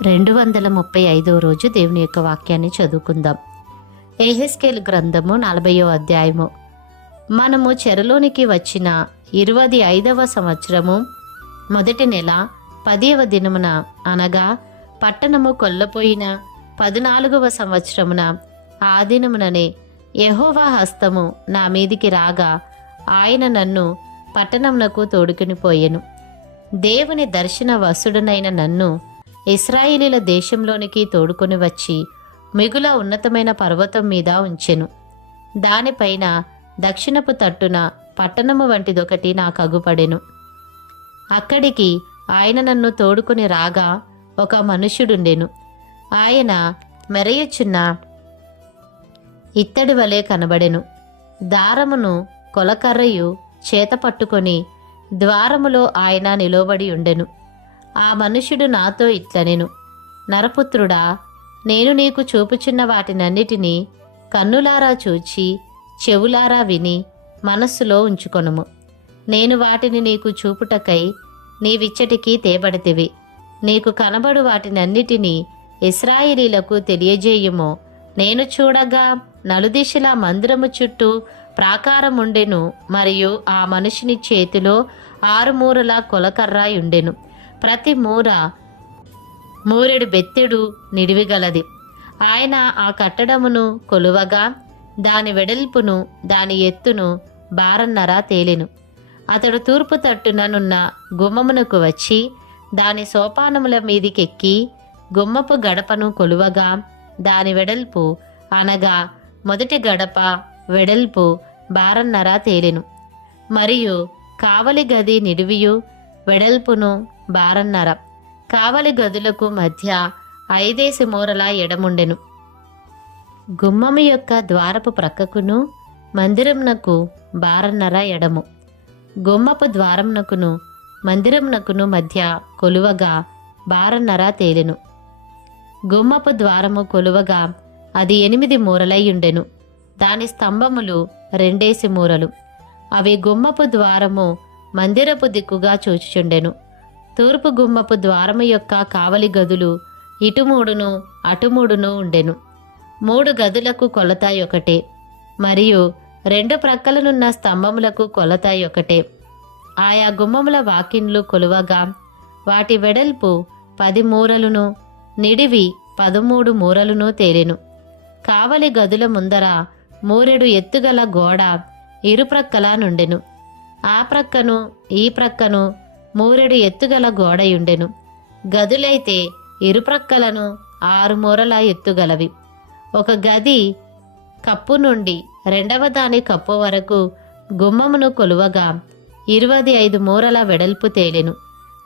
రెండు వందల ముప్పై ఐదో రోజు దేవుని యొక్క వాక్యాన్ని చదువుకుందాం. ఏహెస్కేల్ గ్రంథము నలభయో అధ్యాయము. మనము చెరలోనికి వచ్చిన ఇరవై ఐదవ సంవత్సరము మొదటి నెల పదివ దినమున అనగా పట్టణము కొల్లపోయిన పద్నాలుగవ సంవత్సరమున ఆ దినముననే యహోవా హస్తము నా మీదికి రాగా ఆయన నన్ను పట్టణమునకు తోడుకుని పోయెను దేవుని దర్శన వసుడనైన నన్ను ఇస్రాయేలీల దేశంలోనికి తోడుకొని వచ్చి మిగుల ఉన్నతమైన పర్వతం మీద ఉంచెను. దానిపైన దక్షిణపు తట్టున పట్టణము వంటిదొకటి నాకు అగుపడెను. అక్కడికి ఆయన నన్ను తోడుకొని రాగా ఒక మనుష్యుడుండెను. ఆయన మెరయుచున్న ఇత్తడి వలె కనబడెను. దారమును కొలకర్రయు చేత పట్టుకొని ద్వారములో ఆయన నిలబడి ఉండెను. ఆ మనుష్యుడు నాతో ఇట్లనెను. నరపుత్రుడా నేను నీకు చూపుచున్న వాటినన్నిటినీ కన్నులారా చూచి చెవులారా విని మనస్సులో ఉంచుకొనుము. నేను వాటిని నీకు చూపుటకై నీవిచ్చటికి తేబడితివి. నీకు కనబడు వాటినన్నిటినీ ఇస్రాయిలీలకు తెలియజేయుము. నేను చూడగా నలుదిశల మందిరము చుట్టూ ప్రాకారముండెను మరియు ఆ మనిషిని చేతిలో ఆరుమూరల కొలకర్రాయుండెను. ఉండెను ప్రతి మూర మూరెడు బెత్తెడు నిడివిగలది. ఆయన ఆ కట్టడమును కొలువగా దాని వెడల్పును దాని ఎత్తును బారన్నర తేలెను. అతడు తూర్పు తట్టుననున్న గుమ్మమునకు వచ్చి దాని సోపానముల మీదికెక్కి గుమ్మపు గడపను కొలువగా దాని వెడల్పు అనగా మొదటి గడప వెడల్పు బారన్నర తేలెను. మరియు కావలి గది నిడివియు వెడల్పును బారన్నర. కావలి గదులకు మధ్య ఐదేసి మూరల ఎడముండెను. గుమ్మము యొక్క ద్వారపు ప్రక్కకును మందిరంనకు బారన్నర ఎడము. గుమ్మపు ద్వారంనకును మందిరంనకును మధ్య కొలువగా బారన్నర తేలెను. గుమ్మపు ద్వారము కొలువగా అది ఎనిమిది మూరలైండెను దాని స్తంభములు రెండేసి మూరలు. అవి గుమ్మపు ద్వారము మందిరపు దిక్కుగా చూచుచుండెను. తూర్పు గుమ్మపు ద్వారము యొక్క కావలి గదులు ఇటుమూడును అటుమూడును ఉండెను. మూడు గదులకు కొలత ఒకటే మరియు రెండు ప్రక్కలనున్న స్తంభములకు కొలత ఒకటే ఆయా గుమ్మముల వాకిన్లు కొలువగా వాటి వెడల్పు పది మూరలును నిడివి పదమూడు మూరలును తేలెను. కావలి గదుల ముందర మూరెడు ఎత్తుగల గోడ ఇరుప్రక్కలా నుండెను. ఆ ప్రక్కను ఈ ప్రక్కను మూరెడు ఎత్తుగల గోడయుండెను. గదులైతే ఇరుప్రక్కలను ఆరు మూరల ఎత్తుగలవి. ఒక గది కప్పు నుండి రెండవ దాని కప్పు వరకు గుమ్మమును కొలువగా ఇరవై ఐదు మూరల వెడల్పు తేలెను.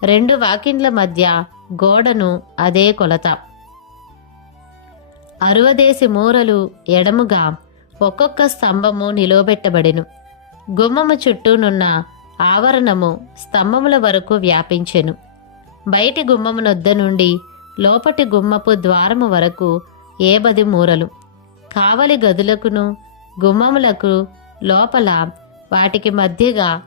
రెండు వాకిండ్ల మధ్య గోడను అదే కొలత. అరువదేసి మూరలు ఎడముగా ఒక్కొక్క స్తంభము నిలువబెట్టబడెను. గుమ్మము చుట్టూనున్న ఆవరణము స్తంభముల వరకు వ్యాపించెను. బయటి గుమ్మమునొద్ద నుండి లోపటి గుమ్మపు ద్వారము వరకు ఏబది మూరలు. కావలి గదులకును గుమ్మములకు లోపల వాటికి మధ్యగా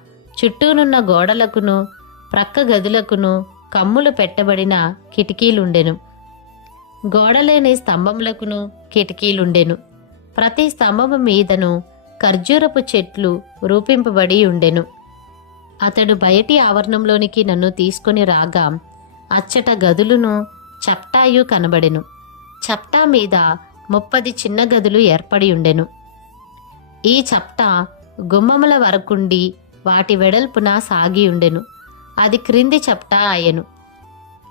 చుట్టూనున్న గోడలకును ప్రక్క గదులకును కమ్ములు పెట్టబడిన కిటికీలుండెను. గోడలేని స్తంభములకును కిటికీలుండెను. ప్రతి స్తంభము మీదను ఖర్జూరపు చెట్లు రూపింపబడి ఉండెను. అతడు బయటి ఆవరణంలోనికి నన్ను తీసుకుని రాగా అచ్చట గదులును చప్టాయు కనబడెను. చప్టా మీద ముప్పది చిన్న గదులు ఏర్పడి ఉండెను. ఈ చప్టా గుమ్మముల వరకుండి వాటి వెడల్పున సాగి ఉండెను. అది క్రింది చప్టా అయ్యెను.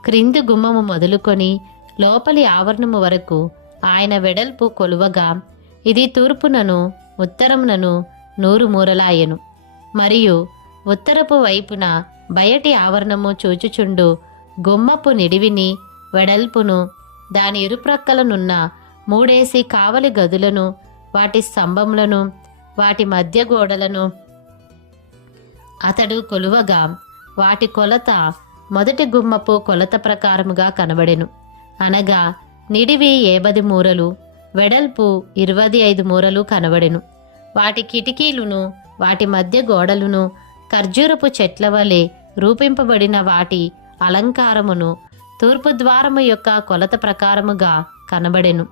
క్రింది గుమ్మము మొదలుకొని లోపలి ఆవరణము వరకు ఆయన వెడల్పు కొలువగా ఇది తూర్పునను ఉత్తరమునను నూరు మూరలాయెను మరియు ఉత్తరపు వైపున బయటి ఆవరణము చూచుచుండు. గుమ్మపు నిడివిని వెడల్పును దాని ఇరుప్రక్కలనున్న మూడేసి కావలి గదులను వాటి స్తంభములను వాటి మధ్య గోడలను. అతడు కొలువగా వాటి కొలత మొదటి గుమ్మపు కొలత ప్రకారముగా కనబడెను. అనగా నిడివి ఏబది మూరలు వెడల్పు ఇరవై ఐదు మూరలు కనబడెను. వాటి కిటికీలును వాటి మధ్య గోడలును ఖర్జూరపు చెట్ల వలె రూపింపబడిన వాటి అలంకారమును తూర్పు ద్వారము యొక్క కొలత ప్రకారముగా కనబడెను.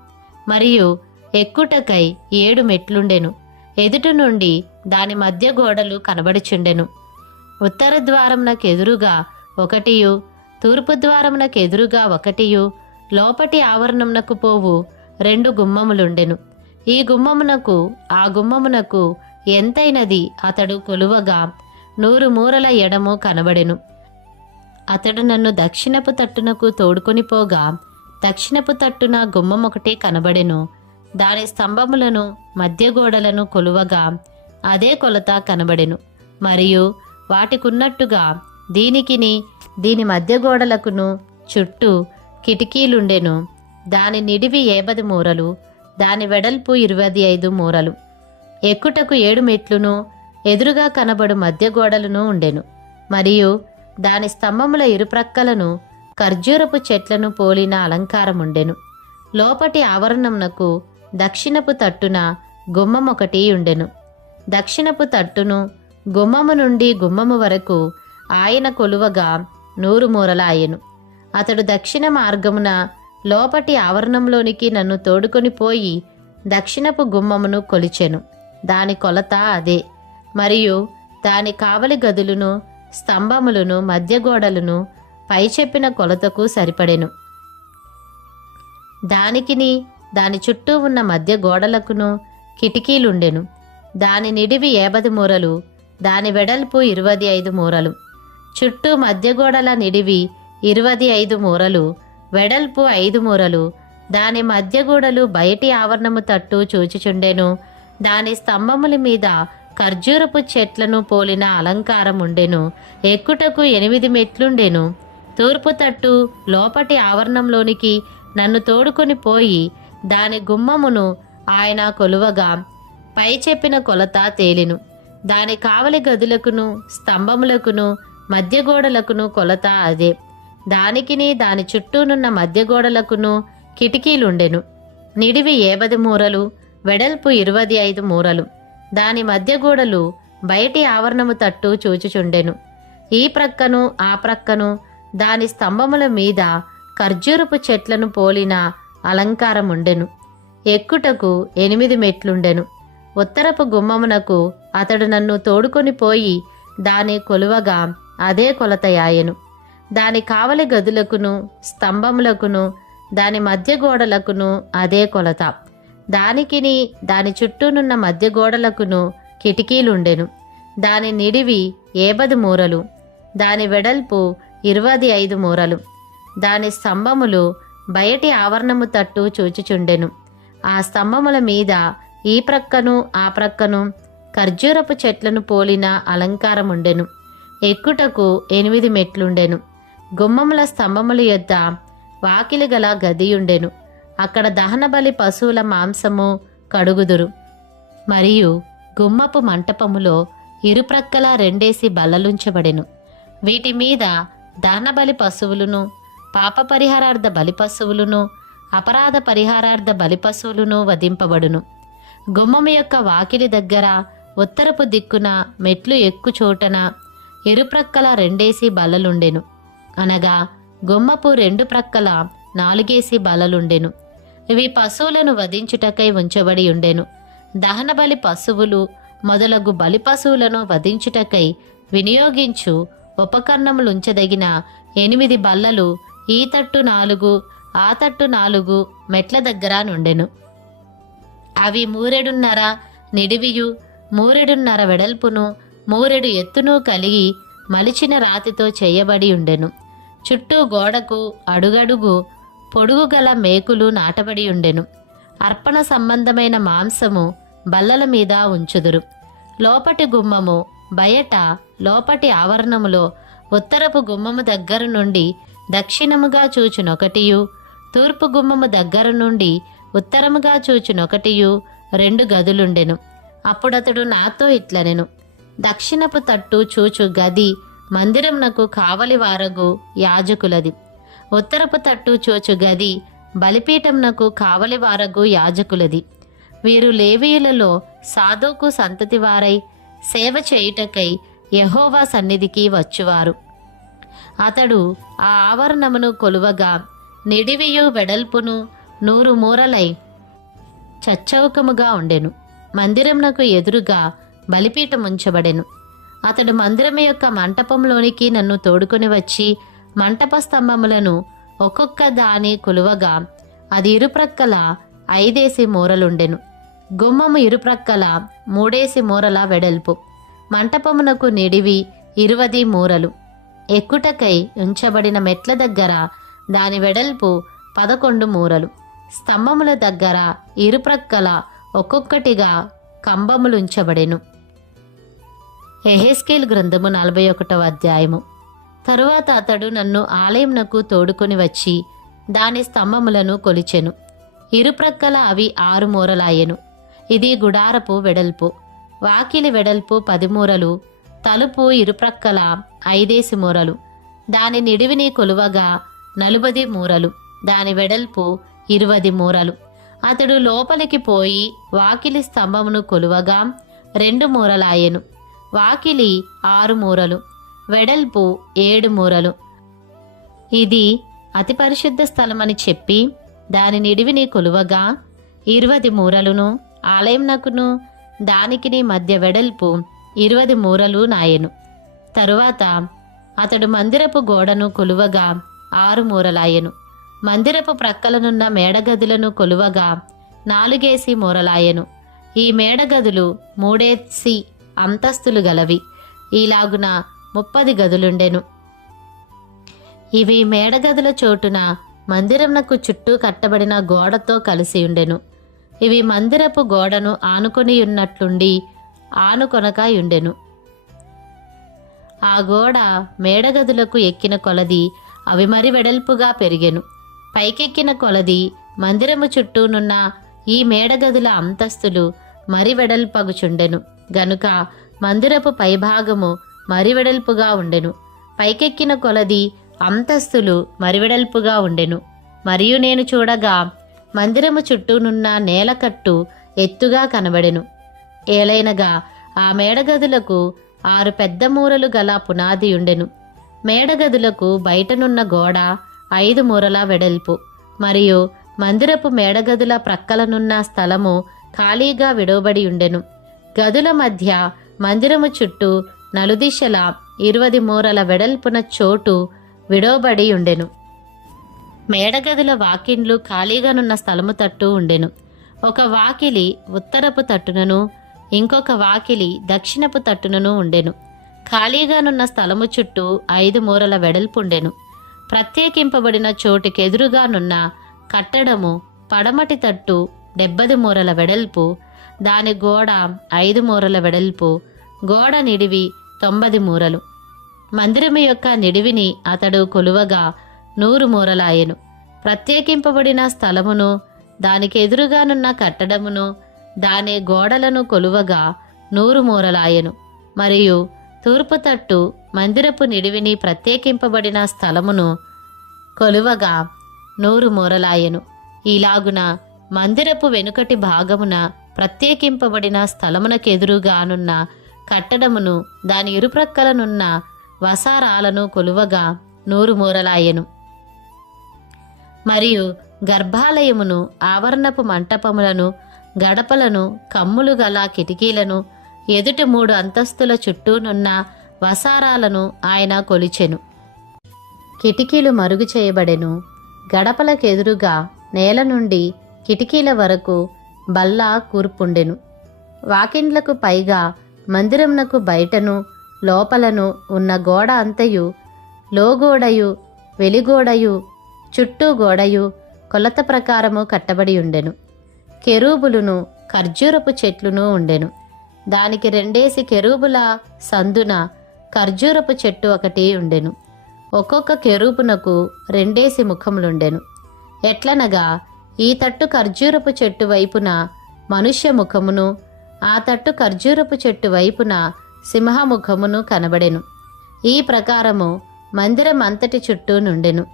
మరియు ఎక్కుటకై ఏడు మెట్లుండెను. ఎదుటి నుండి దాని మధ్య గోడలు కనబడుచుండెను. ఉత్తర ద్వారమునకు ఎదురుగా ఒకటియు తూర్పు ద్వారమునకు ఎదురుగా ఒకటియు లోపటి ఆవరణమునకు పోవు రెండు గుమ్మములుండెను. ఈ గుమ్మమునకు ఆ గుమ్మమునకు ఎంతైనది అతడు కొలువగా నూరు మూరల ఎడము కనబడెను. అతడు నన్ను దక్షిణపు తట్టునకు తోడుకొని పోగా దక్షిణపు తట్టున గుమ్మం ఒకటి కనబడెను. దాని స్తంభములను మధ్య గోడలను కొలువగా అదే కొలత కనబడెను. మరియు వాటికున్నట్టుగా దీనికిని దీని మధ్య గోడలకును చుట్టూ కిటికీలుండెను. దాని నిడివి ఏబది మూరలు దాని వెడల్పు ఇరవై ఐదు మూరలు. ఎక్కుటకు ఏడు మెట్లును ఎదురుగా కనబడు మధ్య గోడలను ఉండెను. మరియు దాని స్తంభముల ఇరుప్రక్కలను ఖర్జూరపు చెట్లను పోలిన అలంకారముండెను. లోపటి ఆవరణమునకు దక్షిణపు తట్టున గుమ్మం ఒకటి ఉండెను. దక్షిణపు తట్టును గుమ్మము నుండి గుమ్మము వరకు ఆయన కొలువగా నూరు మూరల అతడు దక్షిణ మార్గమున లోపటి ఆవరణంలోనికి నన్ను తోడుకొని పోయి దక్షిణపు గుమ్మమును కొలిచెను. దాని కొలత అదే. మరియు దాని కావలి గదులను స్తంభములను మధ్య గోడలను పై చెప్పిన కొలతకు సరిపడెను. దానికిని దాని చుట్టూ ఉన్న మధ్య గోడలకును కిటికీలుండెను. దాని నిడివి ఏబది మూరలు దాని వెడల్పు ఇరవై ఐదు మూరలు. చుట్టూ మధ్య గోడల నిడివి ఇరవై ఐదు మూరలు వెడల్పు ఐదు మూరలు. దాని మధ్య గోడలు బయటి ఆవరణము తట్టు చూచిచుండెను. దాని స్తంభముల మీద ఖర్జూరపు చెట్లను పోలిన అలంకారం ఉండెను. ఎక్కుటకు ఎనిమిది మెట్లుండెను. తూర్పు తట్టు లోపటి ఆవరణంలోనికి నన్ను తోడుకొని పోయి దాని గుమ్మమును ఆయన కొలువగా పై చెప్పిన కొలత తేలిను. దాని కావలి గదులకును స్తంభములకును మధ్య గోడలకును కొలత అదే. దానికిని దాని చుట్టూనున్న మధ్య గోడలకును కిటికీలుండెను. నిడివి ఏబది మూరలు వెడల్పు ఇరవై ఐదు మూరలు. దాని మధ్య గోడలు బయటి ఆవరణము తట్టు చూచుచుండెను. ఈ ప్రక్కను ఆ ప్రక్కను దాని స్తంభముల మీద ఖర్జూరపు చెట్లను పోలిన అలంకారముండెను. ఎక్కుటకు ఎనిమిది మెట్లుండెను. ఉత్తరపు గుమ్మమునకు అతడు నన్ను తోడుకొని పోయి దాని కొలువగా అదే కొలతయాయెను. దాని కావలి గదులకును స్తంభములకును దాని మధ్య గోడలకును అదే కొలత. దానికిని దాని చుట్టూనున్న మధ్య గోడలకును కిటికీలుండెను. దాని నిడివి ఏబది మూరలు. దాని వెడల్పు ఇరవై ఐదు మూరలు. దాని స్తంభములు బయటి ఆవరణము తట్టు చూచుచుండెను. ఆ స్తంభముల మీద ఈ ప్రక్కను ఆ ప్రక్కను ఖర్జూరపు చెట్లను పోలిన అలంకారముండెను. ఎక్కుటకు ఎనిమిది మెట్లుండెను. గుమ్మముల స్తంభముల యొద్ద వాకిలి గల గదియుండెను. అక్కడ దహనబలి పశువుల మాంసము కడుగుదురు. మరియు గుమ్మపు మంటపములో ఇరుప్రక్కల రెండేసి బల్లలుంచబడెను. వీటి మీద దహనబలి పశువులను పాప పరిహారార్థ బలి పశువులను అపరాధ పరిహారార్థ బలి పశువులను వధింపబడును. గుమ్మము యొక్క వాకిలి దగ్గర ఉత్తరపు దిక్కున మెట్లు ఎక్కు చోటన ఇరుప్రక్కల రెండేసి బల్లలుండెను. అనగా గుమ్మపు రెండు ప్రక్కల నాలుగేసి బలలుండెను ఇవి పశువులను వధించుటకై ఉంచబడి ఉండెను. దహనబలి పశువులు మొదలగు బలి పశువులను వధించుటకై వినియోగించు ఉపకరణములుంచదగిన ఎనిమిది బల్లలు ఈ తట్టు నాలుగు ఆ తట్టు నాలుగు మెట్ల దగ్గర నుండెను. అవి మూరెడున్నర నిడివియు మూరెడున్నర వెడల్పును మూరెడు ఎత్తును కలిగి మలిచిన రాతితో చేయబడి ఉండెను. చుట్టూ గోడకు అడుగడుగు పొడుగు గల మేకులు నాటబడి ఉండెను. అర్పణ సంబంధమైన మాంసము బల్లల మీద ఉంచుదురు. లోపటి గుమ్మము బయట లోపటి ఆవరణములో ఉత్తరపు గుమ్మము దగ్గర నుండి దక్షిణముగా చూచునొకటియు తూర్పు గుమ్మము దగ్గర నుండి ఉత్తరముగా చూచునొకటియు రెండు గదులుండెను. అప్పుడతడు నాతో ఇట్లనెను. దక్షిణపు తట్టు చూచు గది మందిరంనకు కావలి వారగు యాజకులది. ఉత్తరపు తట్టు చూచు గది బలిపీఠంనకు కావలి వారగు యాజకులది. వీరు లేవీయులలో సాధుకు సంతతి వారై సేవ చేయుటకై యహోవా సన్నిధికి వచ్చువారు. అతడు ఆ ఆవరణమును కొలువగా నిడివియు వెడల్పును నూరు మూరలై చచ్చౌకముగా ఉండెను. మందిరమునకు ఎదురుగా బలిపీఠం ఉంచబడెను అతడు మందిరం యొక్క మంటపంలోనికి నన్ను తోడుకొని వచ్చి మంటప స్తంభములను ఒక్కొక్క దాని కొలువగా అది ఇరుప్రక్కల ఐదేసి మూరలుండెను. గుమ్మము ఇరుప్రక్కల మూడేసి మూరల వెడల్పు. మంటపమునకు నిడివి ఇరువది మూరలు. ఎక్కుటకై ఉంచబడిన మెట్ల దగ్గర దాని వెడల్పు పదకొండు మూరలు. స్తంభముల దగ్గర ఇరుప్రక్కల ఒక్కొక్కటిగా కంబములుంచబడెను ఎహెస్కేల్ గ్రంథము నలభై ఒకటవ అధ్యాయము. తరువాత అతడు నన్ను ఆలయంనకు తోడుకొని వచ్చి దాని స్తంభములను కొలిచెను. ఇరుప్రక్కల అవి ఆరు మూరలాయెను. ఇది గుడారపు వెడల్పు. వాకిలి వెడల్పు పది మూరలు తలుపు ఇరుప్రక్కల ఐదేసి మూరలు. దాని నిడివిని కొలువగా నలుబది మూరలు. దాని వెడల్పు ఇరువది మూరలు. అతడు లోపలికి పోయి వాకిలి స్తంభమును కొలువగా రెండు మూరలాయెను. వాకిలి ఆరు మూరలు. వెడల్పు ఏడు మూరలు. ఇది అతి పరిశుద్ధ స్థలమని చెప్పి దాని నిడివిని కొలువగా ఇరువది మూరలును ఆలయంనకును దానికిని మధ్య వెడల్పు ఇరువది మూరలు నాయెను. తరువాత అతడు మందిరపు గోడను కొలువగా ఆరు మూరలాయెను. మందిరపు ప్రక్కలనున్న మేడగదులను కొలువగా నాలుగేసి మూరలాయెను. ఈ మేడగదులు మూడేసి అంతస్తులు గలవి. ఈలాగున ముప్పది గదులుండెను. ఇవి మేడగదుల చోటున మందిరమునకు చుట్టూ కట్టబడిన గోడతో కలిసి ఉండెను. ఇవి మందిరపు గోడను ఆనుకొని ఉన్నట్లుండి ఆనుకొనక ఉండెను ఆ గోడ మేడగదులకు ఎక్కిన కొలది అవి మరి వెడల్పుగా పెరిగెను. పైకెక్కిన కొలది మందిరము చుట్టూనున్న ఈ మేడగదుల అంతస్తులు మరి వెడల్పగుచుండెను. గనుక మందిరపు పైభాగము మరివెడల్పుగా ఉండెను. పైకెక్కిన కొలది అంతస్తులు మరివెడల్పుగా ఉండెను. మరియు నేను చూడగా మందిరము చుట్టూనున్న నేలకట్టు ఎత్తుగా కనబడెను. ఏలైనగా ఆ మేడగదులకు ఆరు పెద్ద మూరలు గల పునాది ఉండెను. మేడగదులకు బయటనున్న గోడ ఐదు మూరల వెడల్పు. మరియు మందిరపు మేడగదుల ప్రక్కలనున్న స్థలము ఖాళీగా విడవబడి ఉండెను. గదుల మధ్య మందిరము చుట్టూ నలుదిశల ఇరువది మూరల వెడల్పున చోటు విడవబడి ఉండెను మేడగదుల వాకిండ్లు ఖాళీగానున్న స్థలము తట్టు ఉండెను. ఒక వాకిలి ఉత్తరపు తట్టునను ఇంకొక వాకిలి దక్షిణపు తట్టునను ఉండెను. ఖాళీగానున్న స్థలము చుట్టూ ఐదు మూరల వెడల్పుండెను. ప్రత్యేకింపబడిన చోటుకెదురుగానున్న కట్టడము పడమటి తట్టు డెబ్బది మూరల వెడల్పు దాని గోడ ఐదు మూరల వెడల్పు గోడ నిడివి తొంభది మూరలు. మందిరము యొక్క నిడివిని అతడు కొలువగా నూరు మూరలాయెను. ప్రత్యేకింపబడిన స్థలమును దానికి ఎదురుగానున్న కట్టడమును దాని గోడలను కొలువగా నూరు మూరలాయెను. మరియు తూర్పు తట్టు మందిరపు నిడివిని ప్రత్యేకింపబడిన స్థలమును కొలువగా నూరు మూరలాయెను. ఇలాగున మందిరపు వెనుకటి భాగమున ప్రత్యేకింపబడిన స్థలమునకెదురుగానున్న కట్టడమును దాని ఇరుప్రక్కలనున్న వసారాలను కొలువగా నూరు మూరలాయెను. మరియు గర్భాలయమును ఆవరణపు మంటపములను గడపలను కమ్ములు గల కిటికీలను ఎదుటి మూడు అంతస్తుల చుట్టూనున్న వసారాలను ఆయన కొలిచెను. కిటికీలు మరుగు చేయబడెను. గడపలకెదురుగా నేల నుండి కిటికీల వరకు బల్ల కూర్పుండెను. వాకిండ్లకు పైగా మందిరమునకు బయటను లోపలను ఉన్న గోడ అంతయు లోగోడయు వెలిగోడయు చుట్టూ గోడయు కొలత ప్రకారము కట్టబడి ఉండెను. కెరూబులును ఖర్జూరపు చెట్లును ఉండెను. దానికి రెండేసి కెరూబుల సందున ఖర్జూరపు చెట్టు ఒకటి ఉండెను. ఒక్కొక్క కెరూపునకు రెండేసి ముఖములుండెను. ఎట్లనగా ఈ తట్టు ఖర్జూరపు చెట్టు వైపున మనుష్య ముఖమును ఆ తట్టు ఖర్జూరపు చెట్టు వైపున సింహముఖమును కనబడెను. ఈ ప్రకారము మందిరం అంతటి చుట్టూ నుండెను.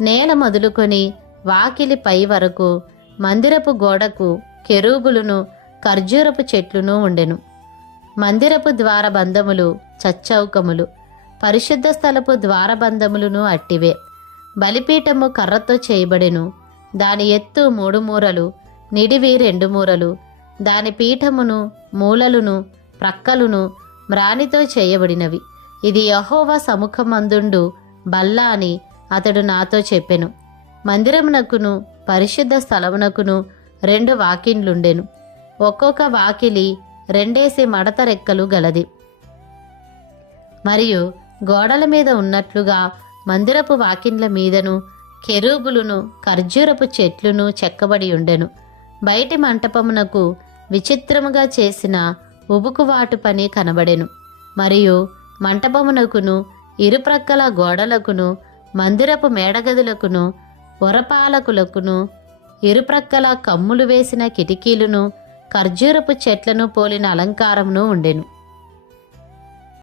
నేల మొదలుకొని వాకిలి పై వరకు మందిరపు గోడకు కెరూబులను ఖర్జూరపు చెట్లును ఉండెను. మందిరపు ద్వారబంధములు చచ్చౌకములు పరిశుద్ధ స్థలపు ద్వారబంధములను అట్టివే. బలిపీఠము కర్రతో చేయబడెను. దాని ఎత్తు మూడు మూరలు నిడివి రెండు మూరలు దాని పీఠమును మూలలును ప్రక్కలును మ్రానితో చేయబడినవి. ఇది యహోవా సముఖమందుండు బల్ల అని అతడు నాతో చెప్పెను. మందిరమునకును పరిశుద్ధ స్థలమునకును రెండు వాకిన్లుండెను ఒక్కొక్క వాకిలి రెండేసి మడత రెక్కలు గలది. మరియు గోడల మీద ఉన్నట్లుగా మందిరపు వాకిన్ల మీదను కెరూబులును ఖర్జూరపు చెట్లును చెక్కబడి ఉండెను. బయటి మంటపమునకు విచిత్రముగా చేసిన ఉబుకువాటు పని కనబడెను. మరియు మంటపమునకును ఇరుప్రక్కల గోడలకును మందిరపు మేడగదులకును ఒరపాలకులకును ఇరుప్రక్కల కమ్ములు వేసిన కిటికీలను ఖర్జూరపు చెట్లను పోలిన అలంకారమును ఉండెను.